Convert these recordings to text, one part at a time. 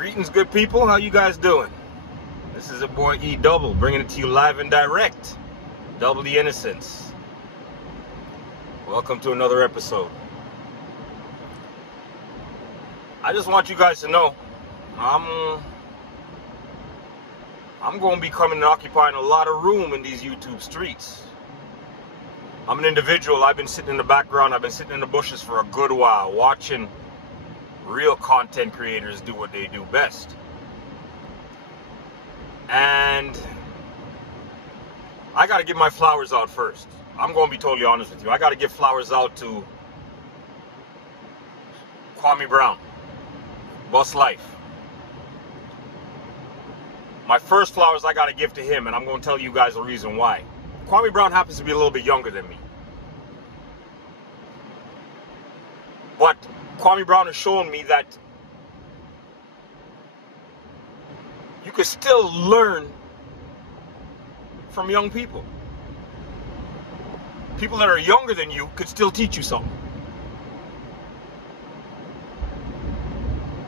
Greetings, good people. How you guys doing? This is a boy E Double, bringing it to you live and direct. Double the Innocence. Welcome to another episode. I just want you guys to know, I'm going to be coming and occupying a lot of room in these YouTube streets. I'm an individual. I've been sitting in the background. I've been sitting in the bushes for a good while, watching real content creators do what they do best. And I got to give my flowers out first. I'm going to be totally honest with you. I got to give flowers out to Kwame Brown, Bus Life. My first flowers I got to give to him, and I'm going to tell you guys the reason why. Kwame Brown happens to be a little bit younger than me. But Kwame Brown has shown me that you can still learn from young people. People that are younger than you could still teach you something.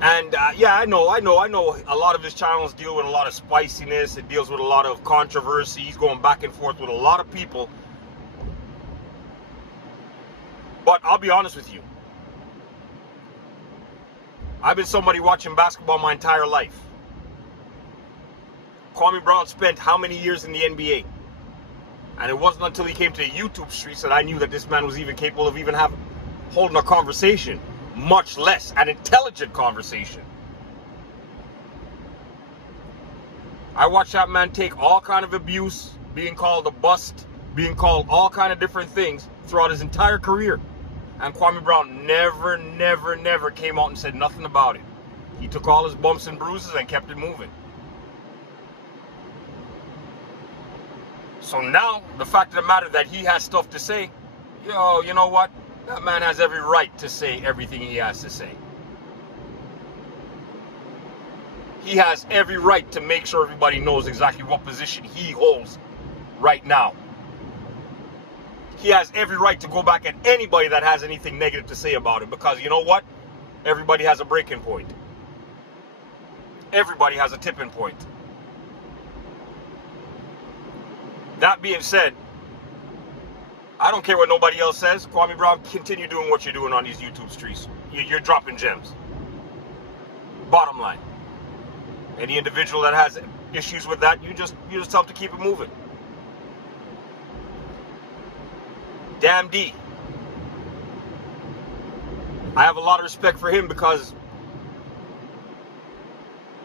And yeah, I know a lot of his channels deal with a lot of spiciness. It deals with a lot of controversy. He's going back and forth with a lot of people. But I'll be honest with you. I've been somebody watching basketball my entire life. Kwame Brown spent how many years in the NBA? And it wasn't until he came to the YouTube streets that I knew that this man was even capable of even holding a conversation, much less an intelligent conversation. I watched that man take all kind of abuse, being called a bust, being called all kind of different things throughout his entire career. And Kwame Brown never came out and said nothing about it. He took all his bumps and bruises and kept it moving. So now, the fact of the matter that he has stuff to say, you know what? That man has every right to say everything he has to say. He has every right to make sure everybody knows exactly what position he holds right now. He has every right to go back at anybody that has anything negative to say about it, because you know what? Everybody has a breaking point. Everybody has a tipping point. That being said, I don't care what nobody else says. Kwame Brown, continue doing what you're doing on these YouTube streets. You're dropping gems. Bottom line. Any individual that has issues with that, you just tell them to keep it moving. Damn D. I have a lot of respect for him because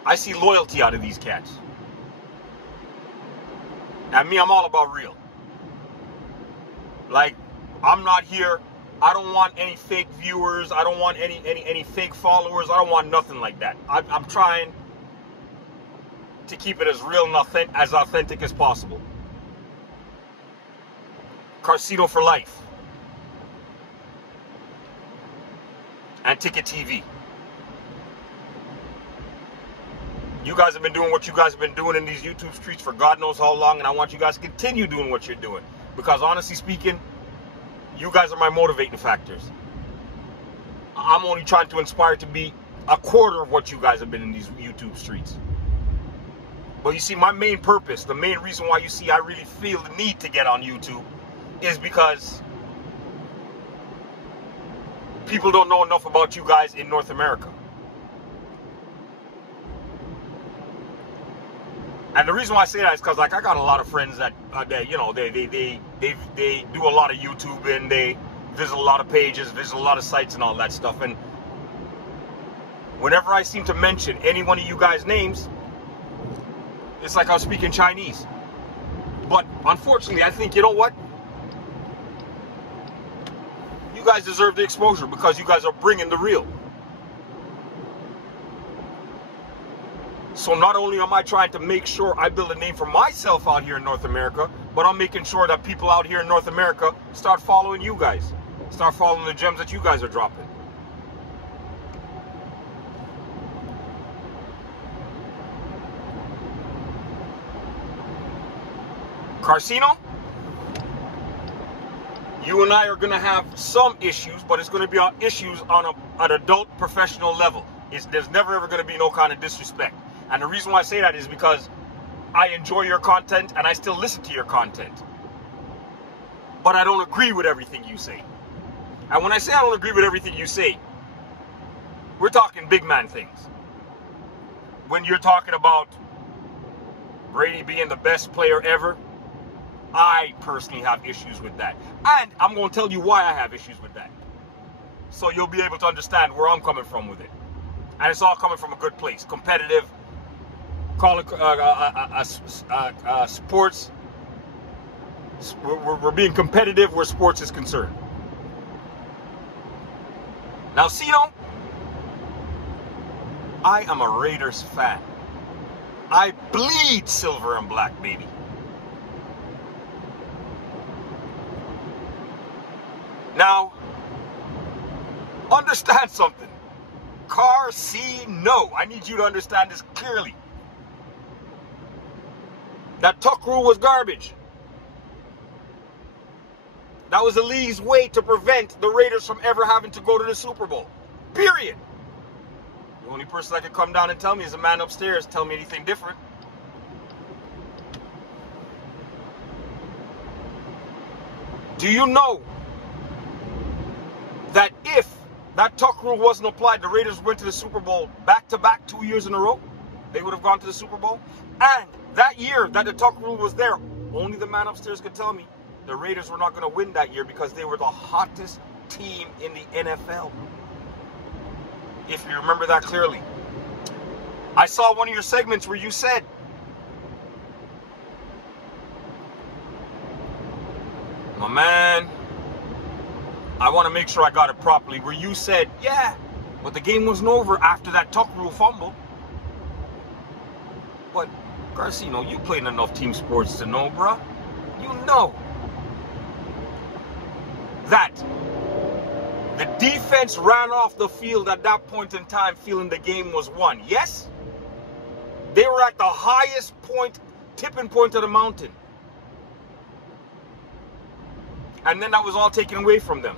I see loyalty out of these cats. And me, I'm all about real. Like, I'm not here. I don't want any fake viewers. I don't want any fake followers. I don't want nothing like that. I'm trying to keep it as real and authentic as possible. Casino for life. And Ticket TV. You guys have been doing what you guys have been doing in these YouTube streets for God knows how long, and I want you guys to continue doing what you're doing. Because honestly speaking, you guys are my motivating factors. I'm only trying to inspire to be a quarter of what you guys have been in these YouTube streets. But you see, my main purpose, the main reason why you see I really feel the need to get on YouTube is because people don't know enough about you guys in North America. And the reason why I say that is because, like, I got a lot of friends that, they do a lot of YouTube, and they visit a lot of pages, visit a lot of sites and all that stuff. And whenever I seem to mention any one of you guys' names, it's like I was speaking Chinese. But unfortunately, I think, you know what? You guys deserve the exposure because you guys are bringing the real. So not only am I trying to make sure I build a name for myself out here in North America, but I'm making sure that people out here in North America start following you guys. Start following the gems that you guys are dropping. Casino? You and I are going to have some issues, but it's going to be issues on an adult professional level. There's never ever going to be no kind of disrespect. And the reason why I say that is because I enjoy your content and I still listen to your content. But I don't agree with everything you say. And when I say I don't agree with everything you say, we're talking big man things. When you're talking about Brady being the best player ever, I personally have issues with that. And I'm going to tell you why I have issues with that. So you'll be able to understand where I'm coming from with it. And it's all coming from a good place. Competitive, call it sports. We're being competitive where sports is concerned. Now, Cino, I am a Raiders fan. I bleed silver and black, baby. Now, understand something. Carcino, I need you to understand this clearly. That tuck rule was garbage. That was the league's way to prevent the Raiders from ever having to go to the Super Bowl. Period. The only person that can come down and tell me is a man upstairs. Tell me anything different. Do you know that if that tuck rule wasn't applied, the Raiders went to the Super Bowl back-to-back 2 years in a row? They would have gone to the Super Bowl. And that year that the tuck rule was there, only the man upstairs could tell me the Raiders were not going to win that year because they were the hottest team in the NFL. If you remember that clearly. I saw one of your segments where you said, my man, I want to make sure I got it properly, where you said, yeah, but the game wasn't over after that tuck rule fumble. But, Carcino, you played enough team sports to know, bruh. You know that the defense ran off the field at that point in time feeling the game was won. Yes? They were at the highest point, tipping point of the mountain. And then that was all taken away from them.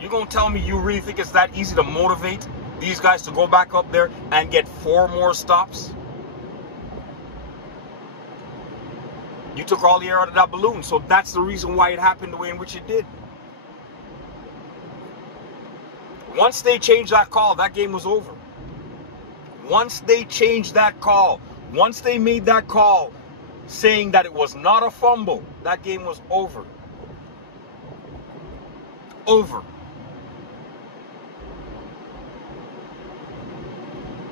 You gonna tell me you really think it's that easy to motivate these guys to go back up there and get 4 more stops? You took all the air out of that balloon, so that's the reason why it happened the way in which it did. Once they changed that call, that game was over. Once they changed that call, once they made that call saying that it was not a fumble, that game was over. Over.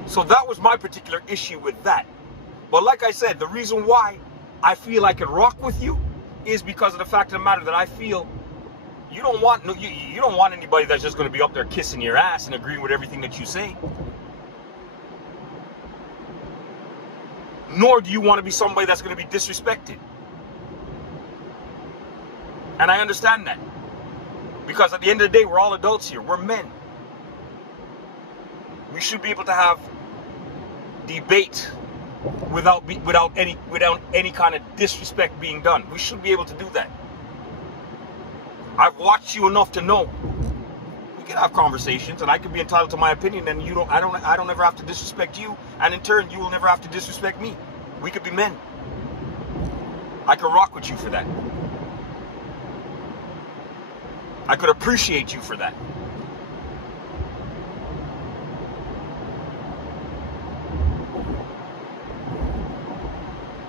So that was my particular issue with that. But like I said, the reason why I feel I can rock with you is because of the fact of the matter that I feel you don't want anybody that's just going to be up there kissing your ass and agreeing with everything that you say. Nor do you want to be somebody that's going to be disrespected. And I understand that. Because at the end of the day, we're all adults here. We're men. We should be able to have debate without any kind of disrespect being done. We should be able to do that. I've watched you enough to know we can have conversations, and I can be entitled to my opinion, and I don't ever have to disrespect you, and in turn, you will never have to disrespect me. We could be men. I could rock with you for that. I could appreciate you for that.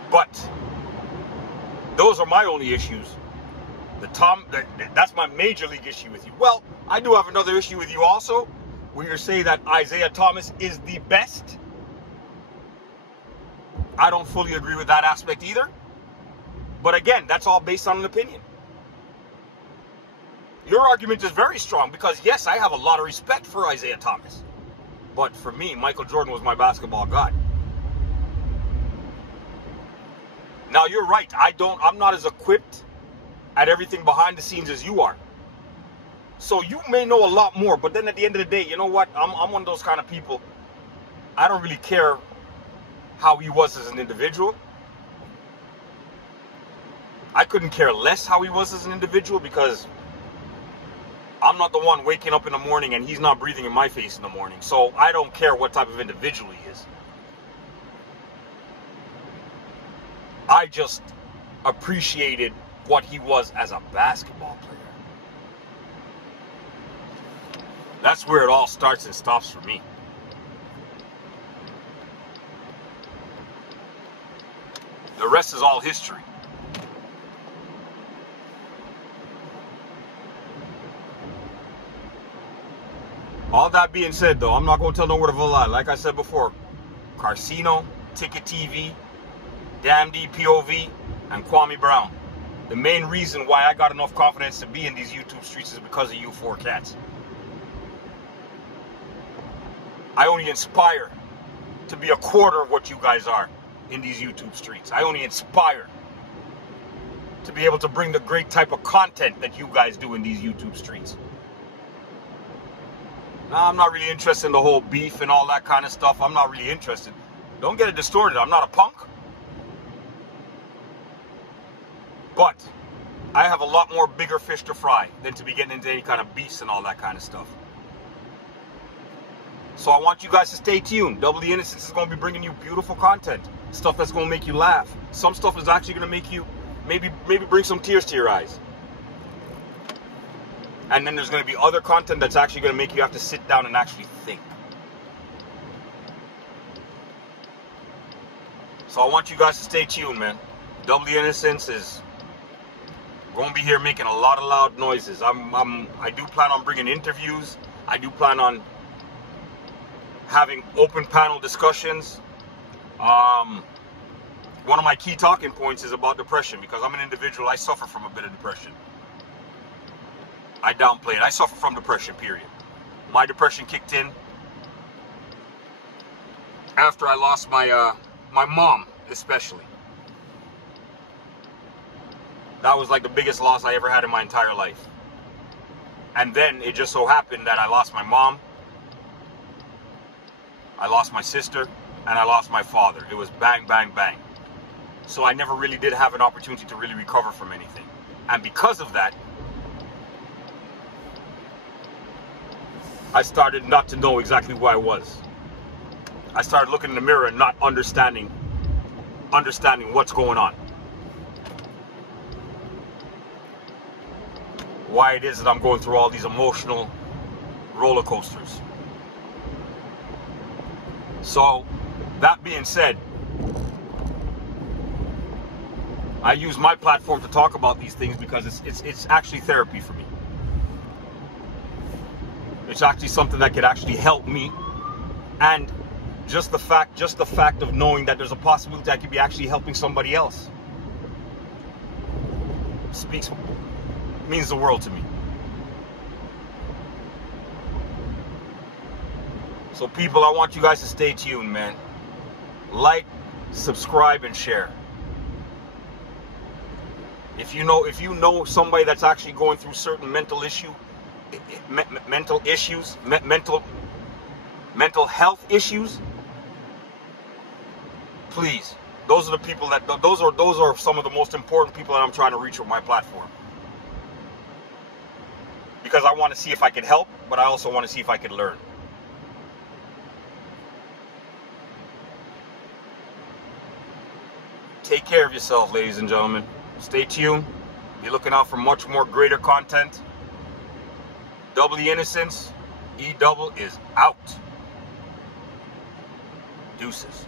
But those are my only issues. That's my major league issue with you. Well, I do have another issue with you also, where you're saying that Isaiah Thomas is the best. I don't fully agree with that aspect either. But again, that's all based on an opinion. Your argument is very strong because, yes, I have a lot of respect for Isaiah Thomas. But for me, Michael Jordan was my basketball god. Now, you're right. I'm not as equipped at everything behind the scenes as you are. So you may know a lot more, but then at the end of the day, you know what? I'm one of those kind of people. I don't really care how he was as an individual. I couldn't care less how he was as an individual because I'm not the one waking up in the morning and he's not breathing in my face in the morning. So I don't care what type of individual he is. I just appreciated what he was as a basketball player. That's where it all starts and stops for me. The rest is all history. All that being said, though, I'm not going to tell no word of a lie. Like I said before, Carcino, Ticket TV, Damn D, POV, and Kwame Brown. The main reason why I got enough confidence to be in these YouTube streets is because of you four cats. I only inspire to be a quarter of what you guys are in these YouTube streets. I only inspire to be able to bring the great type of content that you guys do in these YouTube streets. Now, I'm not really interested in the whole beef and all that kind of stuff. I'm not really interested. Don't get it distorted. I'm not a punk. But I have a lot more bigger fish to fry than to be getting into any kind of beefs and all that kind of stuff. So I want you guys to stay tuned. Double the Innocence is going to be bringing you beautiful content. Stuff that's going to make you laugh. Some stuff is actually going to make you maybe bring some tears to your eyes. And then there's going to be other content that's actually going to make you have to sit down and actually think. So I want you guys to stay tuned, man. Double the Innocence is going to be here making a lot of loud noises. I do plan on bringing interviews. I do plan on having open panel discussions. One of my key talking points is about depression, because I'm an individual. I suffer from a bit of depression. I downplay it. I suffer from depression, period. My depression kicked in after I lost my mom, especially. That was like the biggest loss I ever had in my entire life. And then it just so happened that I lost my mom, I lost my sister, and I lost my father. It was bang, bang, bang. So I never really did have an opportunity to really recover from anything. And because of that, I started not to know exactly who I was. I started looking in the mirror and not understanding what's going on. Why it is that I'm going through all these emotional roller coasters. So, that being said, I use my platform to talk about these things because it's actually therapy for me. It's actually something that could actually help me, and just the fact of knowing that there's a possibility I could be actually helping somebody else means the world to me. So people, I want you guys to stay tuned, man. Like, subscribe, and share. If you know somebody that's actually going through certain mental health issues, please, those are the people that those are some of the most important people that I'm trying to reach with my platform, because I want to see if I can help, but I also want to see if I can learn. Take care of yourself, ladies and gentlemen. Stay tuned. Be looking out for much more greater content. Double the Innocence. E-Double is out. Deuces.